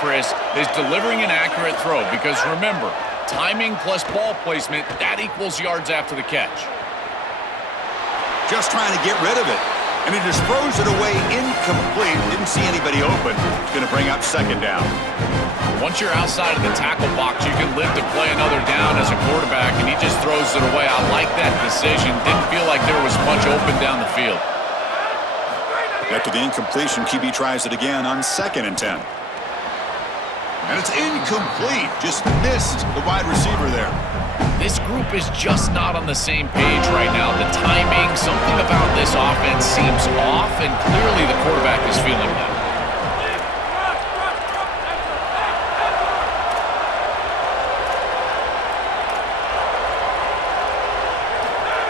Chris, is delivering an accurate throw because remember, timing plus ball placement, that equals yards after the catch. Just trying to get rid of it. And he just throws it away incomplete. Didn't see anybody open. It's going to bring up second down. Once you're outside of the tackle box, you can live to play another down as a quarterback, and he just throws it away. I like that decision. Didn't feel like there was much open down the field. After the incompletion, QB tries it again on 2nd and 10. And it's incomplete. Just missed the wide receiver there. This group is just not on the same page right now. The timing, something about this offense seems off, and clearly the quarterback is feeling that.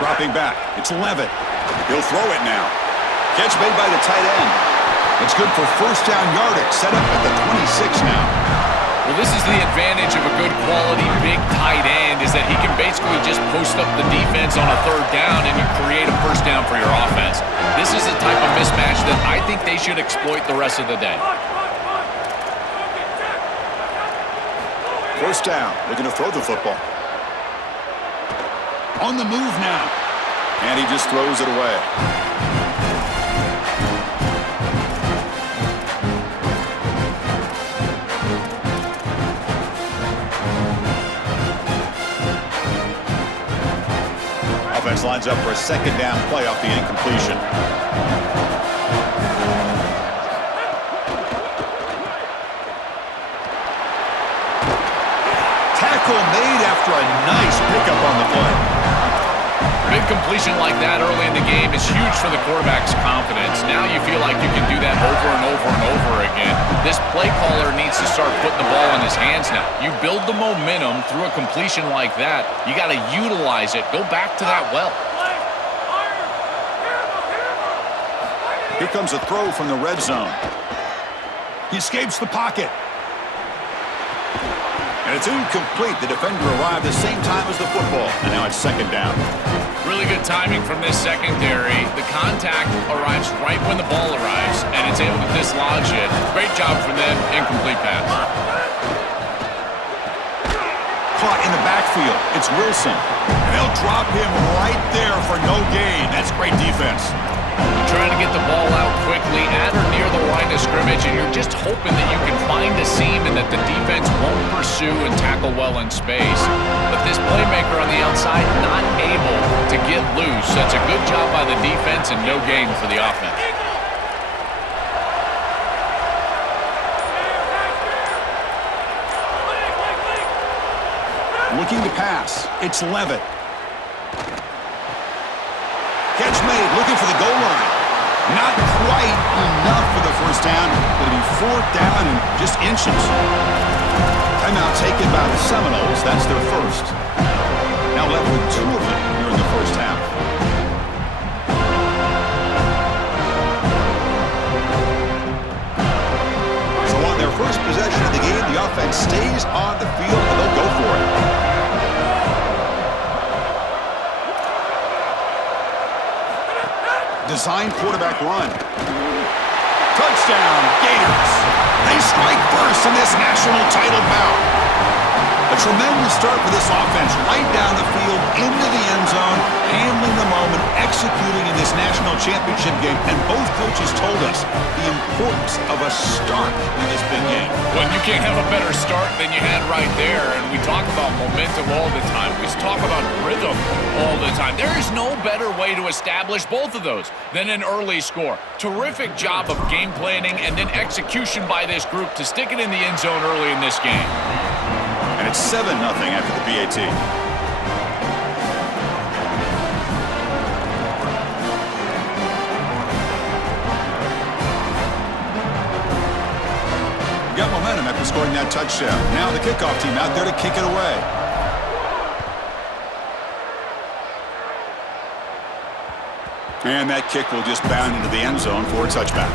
Dropping back. It's Levitt. He'll throw it now. Catch made by the tight end. It's good for first down yardage. Set up at the 26 now. Well, this is the advantage of a good quality big tight end is that he can basically just post up the defense on a 3rd down and you create a first down for your offense. This is the type of mismatch that I think they should exploit the rest of the day. First down. Looking to throw the football. On the move now. And he just throws it away. Offense lines up for a 2nd down play off the incompletion. Tackle made after a nice pickup on the play. Big completion like that early in the game is huge for the quarterback's confidence. Now you feel like you can do that over and over and over again. This play caller needs to start putting the ball in his hands now. You build the momentum through a completion like that. You got to utilize it. Go back to that well. Here comes a throw from the red zone. He escapes the pocket. And it's incomplete. The defender arrived the same time as the football. And now it's 2nd down. Really good timing from this secondary. The contact arrives right when the ball arrives, and it's able to dislodge it. Great job from them. Incomplete pass. Caught in the backfield. It's Wilson. And they'll drop him right there for no gain. That's great defense. You're trying to get the ball out quickly at or near the line of scrimmage, and you're just hoping that you can find a seam and that the defense won't pursue and tackle well in space. But this playmaker on the outside not able to get loose. That's a good job by the defense and no gain for the offense. Looking to pass. It's Levitt. Catch made, looking for the goal line. Not quite enough for the first down. It'll be 4th down and just inches. Timeout taken by the Seminoles. That's their first. Now left with 2 of them here in the first half. So on their first possession of the game, the offense stays on the field and they'll go for it. Design quarterback run. Touchdown, Gators. They strike first in this national title bout. A tremendous start for this offense, right down the field, into the end zone, handling the moment, executing in this national championship game. And both coaches told us the importance of a start in this big game. Well, you can't have a better start than you had right there. And we talk about momentum all the time. We talk about rhythm all the time. There is no better way to establish both of those than an early score. Terrific job of game planning and then execution by this group to stick it in the end zone early in this game. And it's 7-0 after the PAT. Got momentum after scoring that touchdown. Now the kickoff team out there to kick it away. And that kick will just bound into the end zone for a touchback.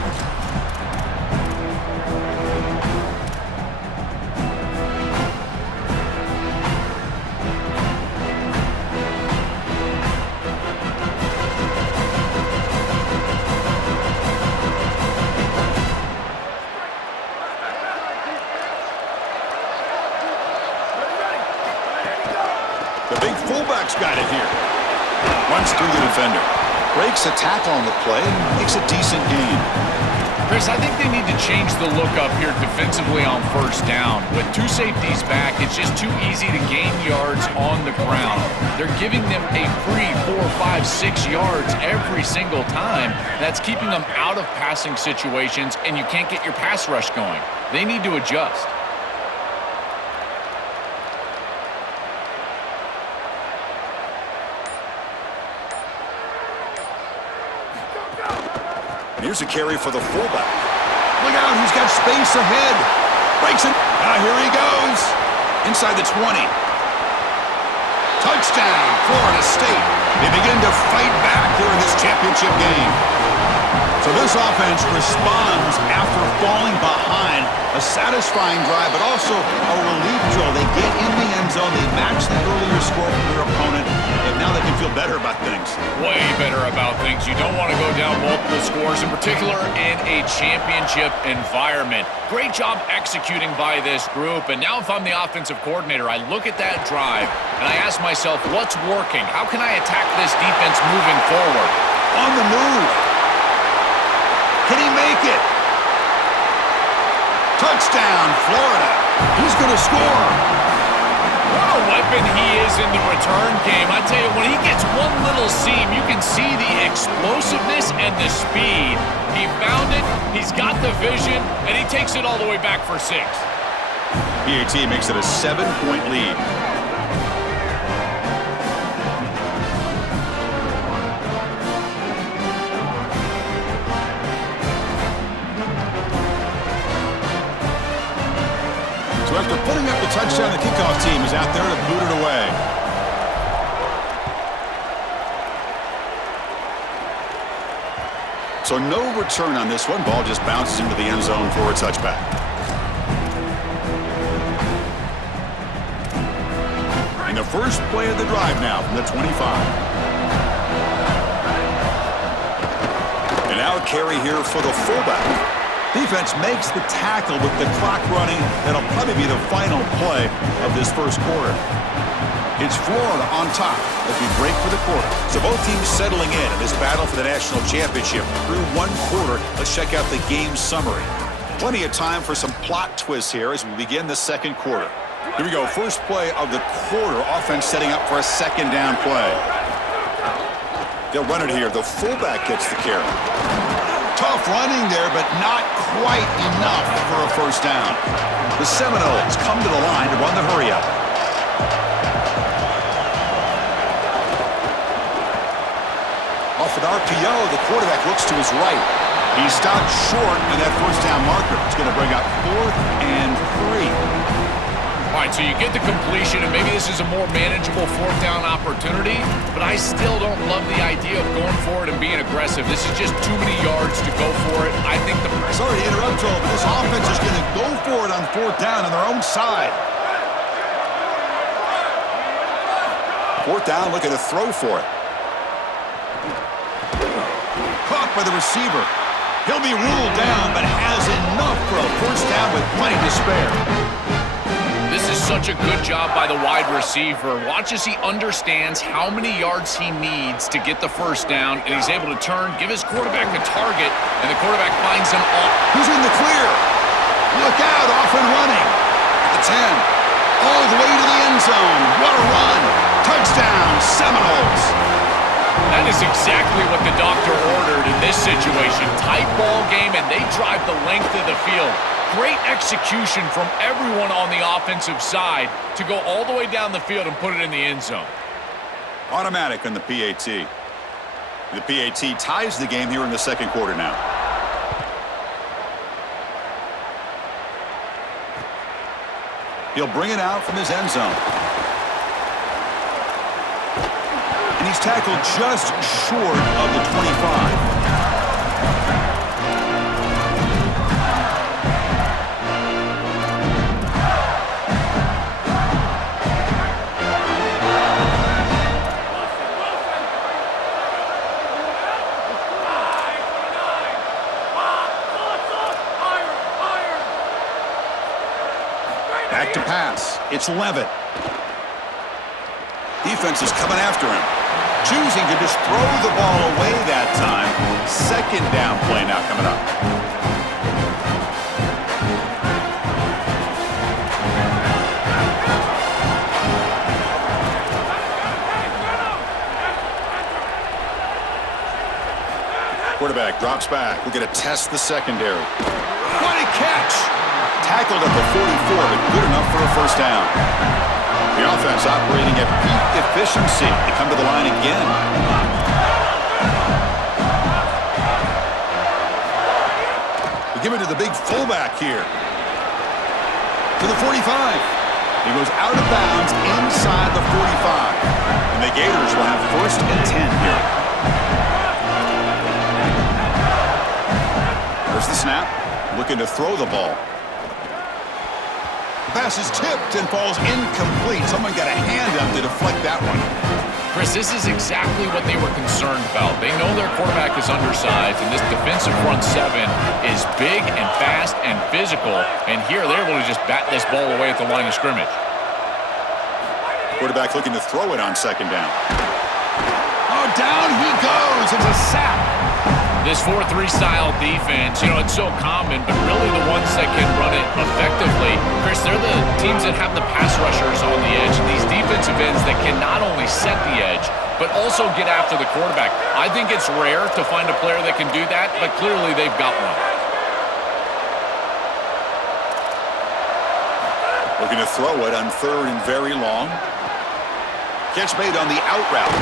The big fullback's got it here. Runs through the defender. Breaks a tackle on the play and makes a decent gain. Chris, I think they need to change the look up here defensively on first down. With two safeties back, it's just too easy to gain yards on the ground. They're giving them a free 4, 5, 6 yards every single time. That's keeping them out of passing situations, and you can't get your pass rush going. They need to adjust. Here's a carry for the fullback. Look out, he's got space ahead. Breaks it. Here he goes. Inside the 20. Touchdown, Florida State. They begin to fight back here in this championship game. So this offense responds after falling behind. A satisfying drive, but also a relief drill. They get in the end zone. They match the earlier score from their opponent, and now they can feel better about things. Way better about things. You don't want to go down multiple scores, in particular in a championship environment. Great job executing by this group, and now if I'm the offensive coordinator, I look at that drive, and I ask myself, what's working? How can I attack this defense moving forward? On the move. Can he make it? Touchdown, Florida. He's going to score. What a weapon he is in the return game. I tell you, when he gets one little seam, you can see the explosiveness and the speed. He found it, he's got the vision, and he takes it all the way back for 6. PAT makes it a 7-point lead. So after putting up the touchdown, the kickoff team is out there to boot it away. So no return on this one. Ball just bounces into the end zone for a touchback. And the first play of the drive now from the 25. And now a carry here for the fullback. Defense makes the tackle with the clock running. That'll probably be the final play of this first quarter. It's Florida on top as we break for the quarter. So both teams settling in this battle for the national championship through one quarter. Let's check out the game summary. Plenty of time for some plot twists here as we begin the second quarter. Here we go. First play of the quarter. Offense setting up for a second down play. They'll run it here. The fullback gets the carry. Tough running there, but not quite enough for a first down. The Seminoles come to the line to run the hurry-up. Off an RPO, the quarterback looks to his right. He stopped short on that first down marker. It's going to bring up 4th and 3. All right, so you get the completion, and maybe this is a more manageable 4th down opportunity, but I still don't love the idea of going for it and being aggressive. This is just too many yards to go for it. I think Sorry to interrupt, Joel, but this offense is going to go for it on 4th down on their own side. 4th down, looking to throw for it. Caught by the receiver. He'll be ruled down, but has enough for a first down with plenty to spare. This is such a good job by the wide receiver. Watch as he understands how many yards he needs to get the first down, and he's able to turn, give his quarterback a target, and the quarterback finds him off. He's in the clear. Look out, off and running. At the 10. All the way to the end zone. What a run. Touchdown, Seminoles. That is exactly what the doctor ordered in this situation. Tight ball game, and they drive the length of the field. Great execution from everyone on the offensive side to go all the way down the field and put it in the end zone. Automatic on the PAT. The PAT ties the game here in the second quarter now. He'll bring it out from his end zone. And he's tackled just short of the 25. Back to pass. It's Levitt. Defense is coming after him. Choosing to just throw the ball away that time. Second down play now coming up. Quarterback drops back. We're going to test the secondary. What a catch! Tackled at the 44, but good enough for a first down. The offense operating at peak efficiency. They come to the line again. We give it to the big fullback here. To the 45. He goes out of bounds inside the 45. And the Gators will have first and 10 here. There's the snap. Looking to throw the ball. Pass is tipped and falls incomplete. Someone got a hand up to deflect that one. Chris, this is exactly what they were concerned about. They know their quarterback is undersized, and this defensive front seven is big and fast and physical. And here they're able to just bat this ball away at the line of scrimmage. Quarterback looking to throw it on second down. Oh, down he goes. It's a sack. This 4-3 style defense, you know, it's so common, but really the ones that can run it effectively, Chris, they're the teams that have the pass rushers on the edge, and these defensive ends that can not only set the edge, but also get after the quarterback. I think it's rare to find a player that can do that, but clearly they've got one. Looking to throw it on third and very long. Catch made on the out route.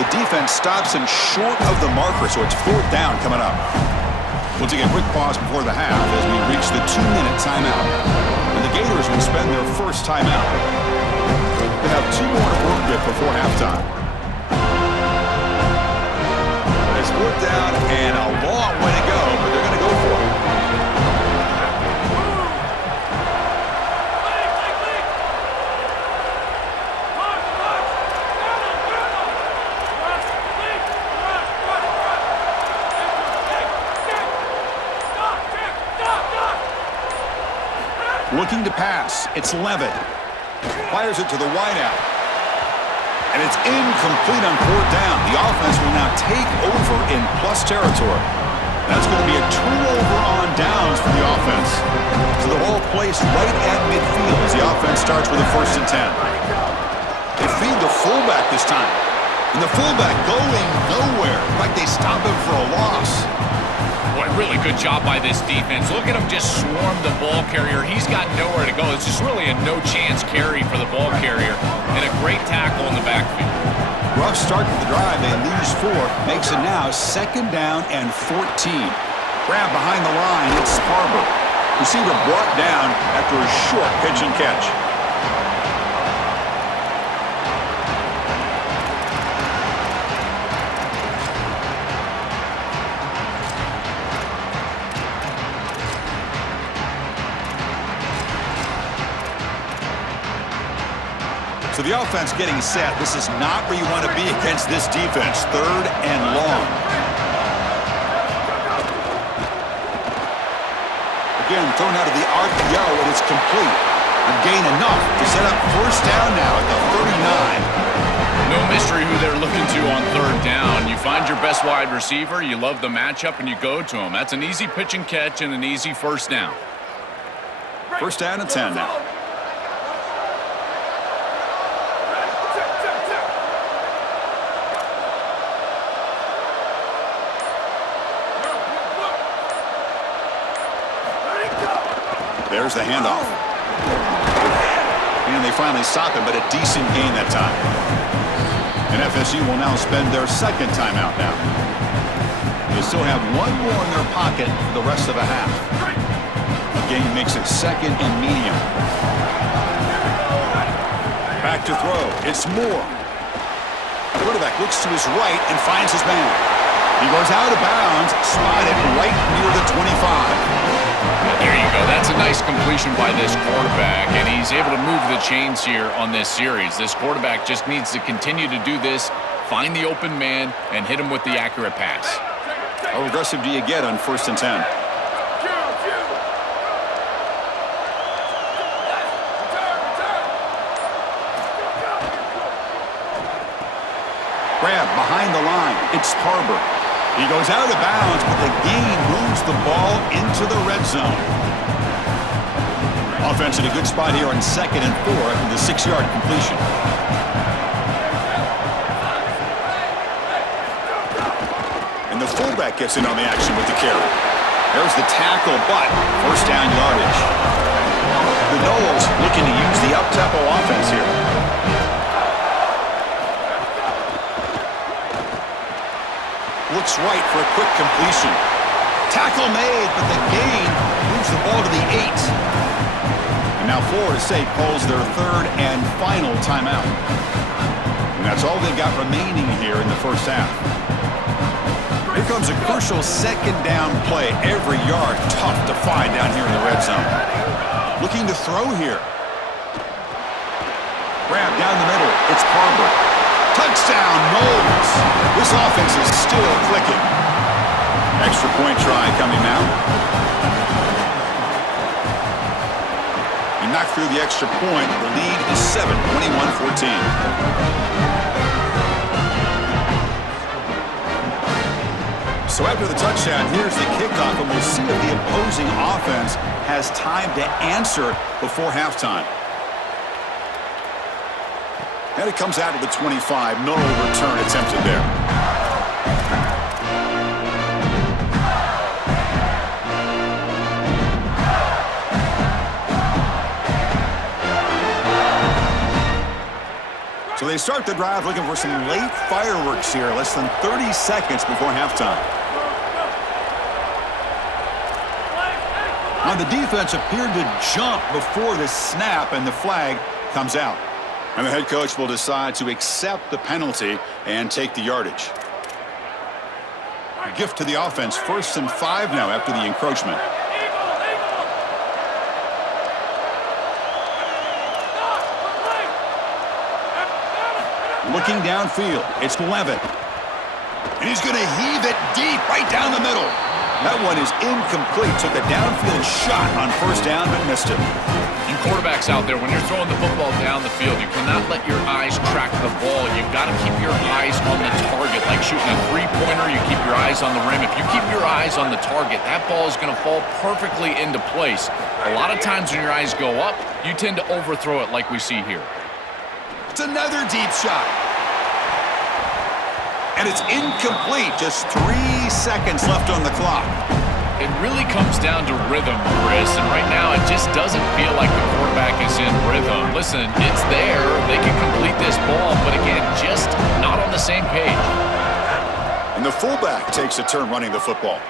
The defense stops him short of the marker, so it's fourth down coming up. We'll take a quick pause before the half as we reach the 2-minute timeout. And the Gators will spend their first timeout. They have 2 more to work with before halftime. It's fourth down and a long way to go, but they're going to go for it. Looking to pass. It's Levitt. Fires it to the wideout. And it's incomplete on fourth down. The offense will now take over in plus territory. That's going to be a turnover on downs for the offense. So the ball placed right at midfield as the offense starts with a first and 10. They feed the fullback this time. And the fullback going nowhere. In fact, they stop him for a loss. Boy, really good job by this defense. Look at him just swarm the ball carrier. He's got nowhere to go. It's just really a no-chance carry for the ball carrier. And a great tackle in the backfield. Rough start to the drive. They lose 4. Makes it now second down and 14. Grab behind the line. It's Sparber. Receiver brought down after a short pitch and catch. So the offense getting set. This is not where you want to be against this defense. Third and long. Again, thrown out of the RPO, and it's complete. And gain enough to set up first down now at the 39. No mystery who they're looking to on third down. You find your best wide receiver, you love the matchup, and you go to him. That's an easy pitch and catch and an easy first down. First down and 10 now. There's the handoff. And they finally stop him, but a decent gain that time. And FSU will now spend their second timeout now. They still have 1 more in their pocket for the rest of the half. The game makes it second and medium. Back to throw. It's Moore. The quarterback looks to his right and finds his man. He goes out of bounds, spotted right near the 25. There you go. That's a nice completion by this quarterback, and he's able to move the chains here on this series. This quarterback just needs to continue to do this, find the open man, and hit him with the accurate pass. How aggressive do you get on first and 10? Grab behind the line. It's Harbor. He goes out of bounds, but the gain moves the ball into the red zone. Offense in a good spot here on 2nd and 4 after the 6-yard completion. And the fullback gets in on the action with the carry. There's the tackle, but first down yardage. The Noles looking to use the up-tempo offense here. Looks right for a quick completion. Tackle made, but the gain moves the ball to the 8. And now Florida State calls their 3rd and final timeout. And that's all they've got remaining here in the first half. Here comes a crucial 2nd down play. Every yard tough to find down here in the red zone. Looking to throw here. Grab down the middle. It's Harbor. Touchdown, Noles. This offense is still clicking. Extra point try coming now. And knocked through the extra point. The lead is 7, 21-14. So after the touchdown, here's the kickoff, and we'll see if the opposing offense has time to answer before halftime. And it comes out of the 25. No return attempted there. So they start the drive looking for some late fireworks here, less than 30 seconds before halftime. Now the defense appeared to jump before the snap, and the flag comes out. And the head coach will decide to accept the penalty and take the yardage. A gift to the offense, 1st and 5 now after the encroachment. Looking downfield, it's Levitt. And he's going to heave it deep right down the middle. That one is incomplete. Took a downfield shot on 1st down, but missed it. And quarterbacks out there, when you're throwing the football down the field, you cannot let your eyes track the ball. You've got to keep your eyes on the target. Like shooting a three-pointer, you keep your eyes on the rim. If you keep your eyes on the target, that ball is going to fall perfectly into place. A lot of times when your eyes go up, you tend to overthrow it like we see here. It's another deep shot. And it's incomplete. Just 3 seconds left on the clock. It really comes down to rhythm, Chris, and right now it just doesn't feel like the quarterback is in rhythm. Listen, it's there. They can complete this ball, but again, just not on the same page. And the fullback takes a turn running the football.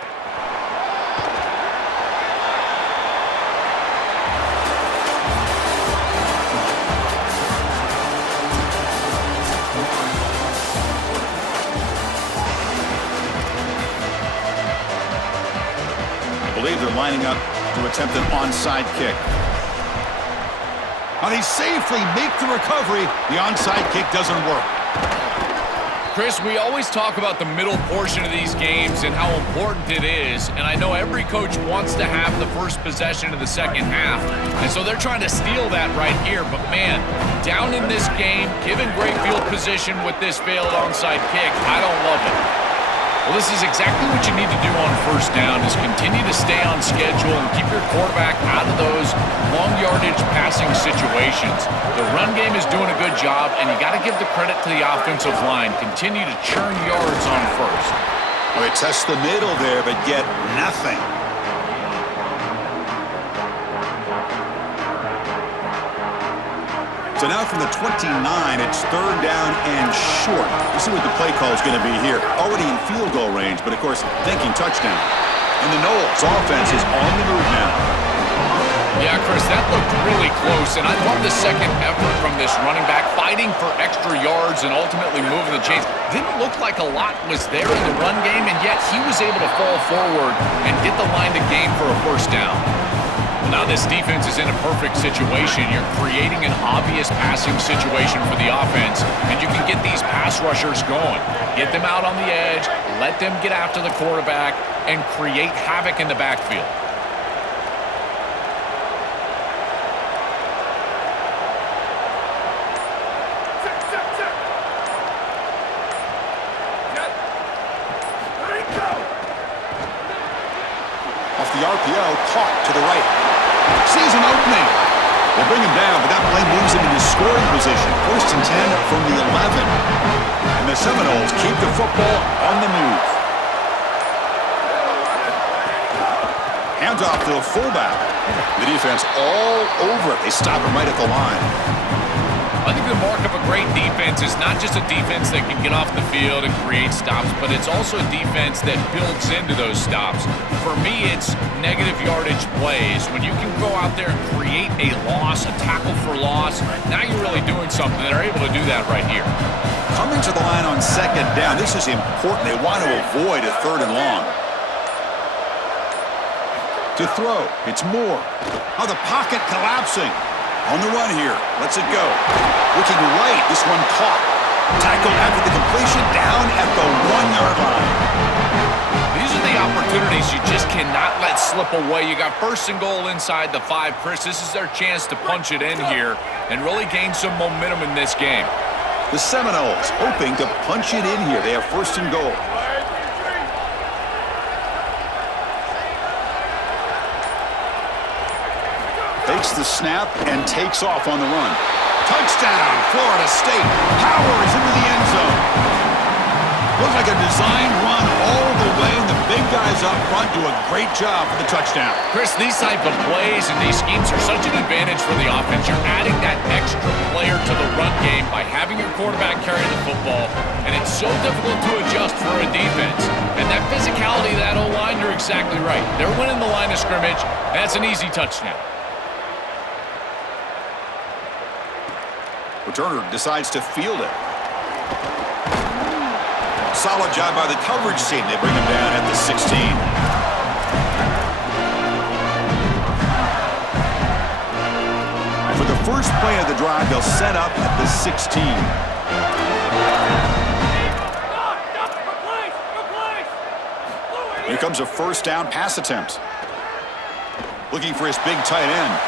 I believe they're lining up to attempt an onside kick. And they safely make the recovery. The onside kick doesn't work. Chris, we always talk about the middle portion of these games and how important it is, and I know every coach wants to have the first possession of the second half, and so they're trying to steal that right here, but man, down in this game, given great field position with this failed onside kick, I don't love it. Well, this is exactly what you need to do on 1st down is continue to stay on schedule and keep your quarterback out of those long yardage passing situations. The run game is doing a good job, and you got to give the credit to the offensive line. Continue to churn yards on 1st. Well, they test the middle there, but get nothing. So now from the 29, it's 3rd down and short. We'll see what the play call is going to be here. Already in field goal range, but of course, thinking touchdown. And the Noles offense is on the move now. Yeah, Chris, that looked really close, and I love the second effort from this running back, fighting for extra yards and ultimately moving the chains. Didn't look like a lot was there in the run game, and yet he was able to fall forward and get the line to gain for a 1st down. Now this defense is in a perfect situation. You're creating an obvious passing situation for the offense, and you can get these pass rushers going. Get them out on the edge, let them get after the quarterback, and create havoc in the backfield. RPO, caught to the right. Sees an opening. They bring him down, but that play moves him into scoring position. 1st and 10 from the 11. And the Seminoles keep the football on the move. Hands off to the fullback. The defense all over it. They stop him right at the line. I think the mark of a great defense is not just a defense that can get off the field and create stops, but it's also a defense that builds into those stops. For me, it's negative yardage plays. When you can go out there and create a loss, a tackle for loss, now you're really doing something. They're able to do that right here. Coming to the line on 2nd down. This is important. They want to avoid a 3rd and long. To throw, it's Moore. Oh, the pocket collapsing. On the run here. Lets it go. Looking right. This one caught. Tackled after the completion down at the 1-yard line. These are the opportunities you just cannot let slip away. You got 1st and goal inside the 5. Chris, this is their chance to punch it in here and really gain some momentum in this game. The Seminoles hoping to punch it in here. They have 1st and goal. Takes the snap and takes off on the run. Touchdown, Florida State. Powers into the end zone. Looks like a designed run all the way, and the big guys up front do a great job for the touchdown. Chris, these type of plays and these schemes are such an advantage for the offense. You're adding that extra player to the run game by having your quarterback carry the football, and it's so difficult to adjust for a defense. And that physicality of that O-line, you're exactly right. They're winning the line of scrimmage. That's an easy touchdown. Returner decides to field it. Solid job by the coverage team. They bring him down at the 16. For the first play of the drive, they'll set up at the 16. Here comes a 1st down pass attempt. Looking for his big tight end.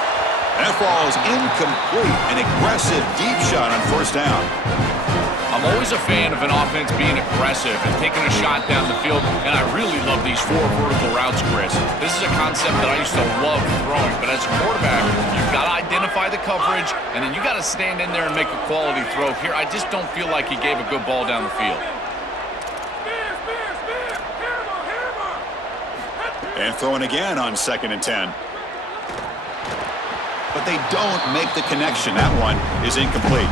And that ball is incomplete. An aggressive deep shot on 1st down. I'm always a fan of an offense being aggressive and taking a shot down the field, and I really love these 4 vertical routes, Chris. This is a concept that I used to love throwing, but as a quarterback, you've got to identify the coverage, and then you got to stand in there and make a quality throw. Here, I just don't feel like he gave a good ball down the field. And throwing again on 2nd and 10. But they don't make the connection. That one is incomplete.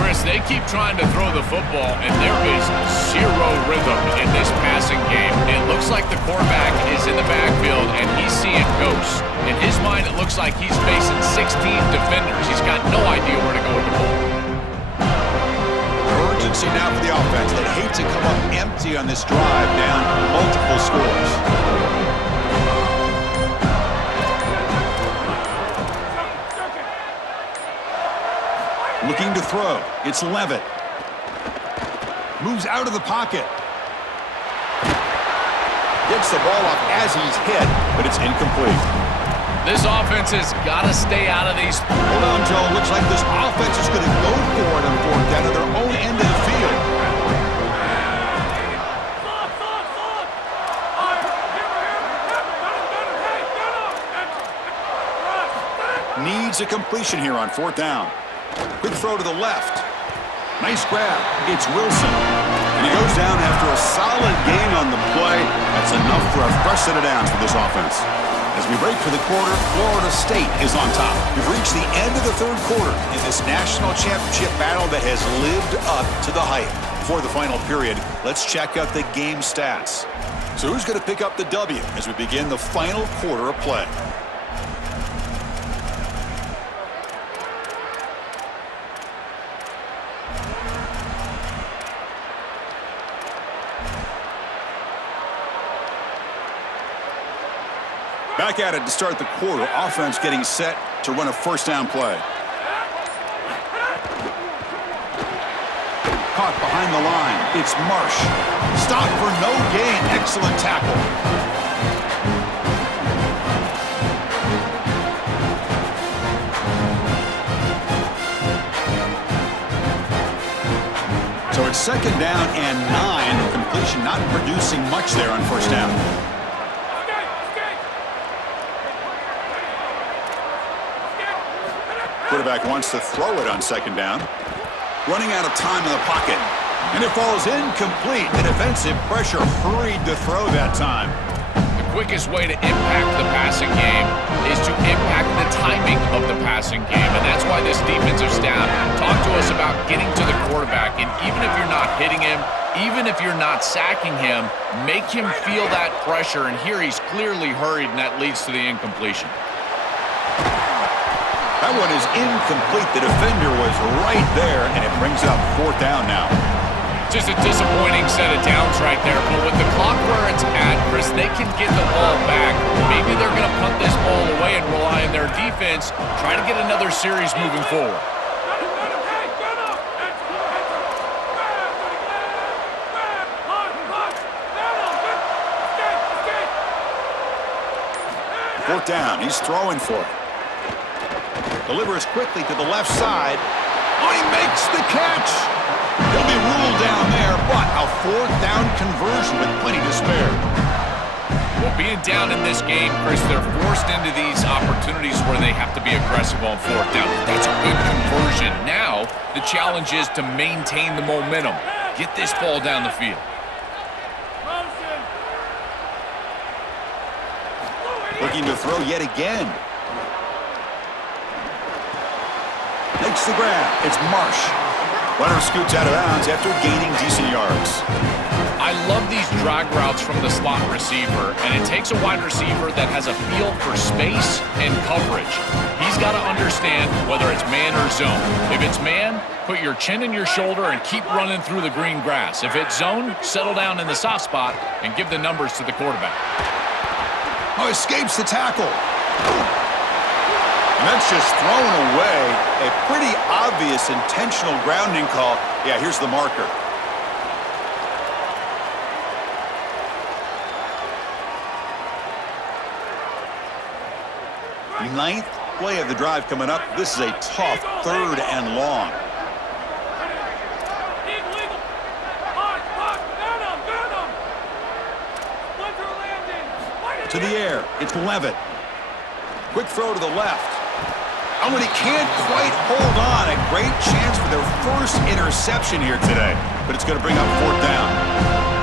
Chris, they keep trying to throw the football, and there is zero rhythm in this passing game. It looks like the quarterback is in the backfield, and he's seeing ghosts. In his mind, it looks like he's facing 16 defenders. He's got no idea where to go with the ball. Urgency now for the offense. They hate to come up empty on this drive, down multiple scores. Looking to throw. It's Levitt. Moves out of the pocket. Gets the ball up as he's hit, but it's incomplete. This offense has got to stay out of these. Hold on, Joe. Looks like this offense is going to go for it on 4th down to their own end of the field. Needs a completion here on 4th down. Quick throw to the left. Nice grab. It's Wilson. And he goes down after a solid gain on the play. That's enough for a fresh set of downs for this offense. As we break for the quarter, Florida State is on top. We've reached the end of the 3rd quarter in this national championship battle that has lived up to the hype. Before the final period, let's check out the game stats. So who's going to pick up the W as we begin the final quarter of play? Back at it to start the quarter. Offense getting set to run a 1st down play. Caught behind the line. It's Marsh. Stop for no gain. Excellent tackle. So it's 2nd down and 9. Completion not producing much there on 1st down. quarterback wants to throw it on second down. Running out of time in the pocket. And it falls incomplete. The defensive pressure hurried to throw that time. The quickest way to impact the passing game is to impact the timing of the passing game. And that's why this defensive staff talked to us about getting to the quarterback. And even if you're not hitting him, even if you're not sacking him, make him feel that pressure. And here he's clearly hurried, and that leads to the incompletion. That one is incomplete. The defender was right there, and it brings up fourth down now. Just a disappointing set of downs right there. But with the clock where it's at, Chris, they can get the ball back. Maybe they're going to punt this ball away and rely on their defense, try to get another series moving forward. Fourth down. He's throwing for it. Delivers quickly to the left side. Oh, he makes the catch. He'll be ruled down there, but a fourth down conversion with plenty to spare. Well, being down in this game, Chris, they're forced into these opportunities where they have to be aggressive on fourth down. That's a good conversion. Now, the challenge is to maintain the momentum. Get this ball down the field. Looking to throw yet again. Makes the grab. It's Marsh. Runner scoots out of bounds after gaining decent yards. I love these drag routes from the slot receiver, and it takes a wide receiver that has a feel for space and coverage. He's got to understand whether it's man or zone. If it's man, put your chin in your shoulder and keep running through the green grass. If it's zone, settle down in the soft spot and give the numbers to the quarterback. Oh, escapes the tackle. And that's just thrown away. A pretty obvious intentional grounding call. Yeah, here's the marker. Ninth play of the drive coming up. This is a tough third and long. To the air. It's Levitt. Quick throw to the left. Oh, and he can't quite hold on. A great chance for their first interception here today. But it's going to bring up fourth down.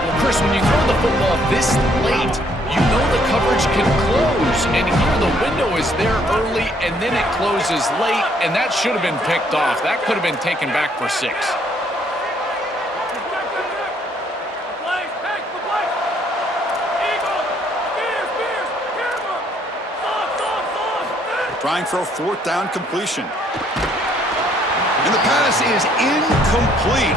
Well, Chris, when you throw the football this late, you know the coverage can close. And here the window is there early, and then it closes late. And that should have been picked off. That could have been taken back for 6. Trying for a fourth down completion. And the pass is incomplete.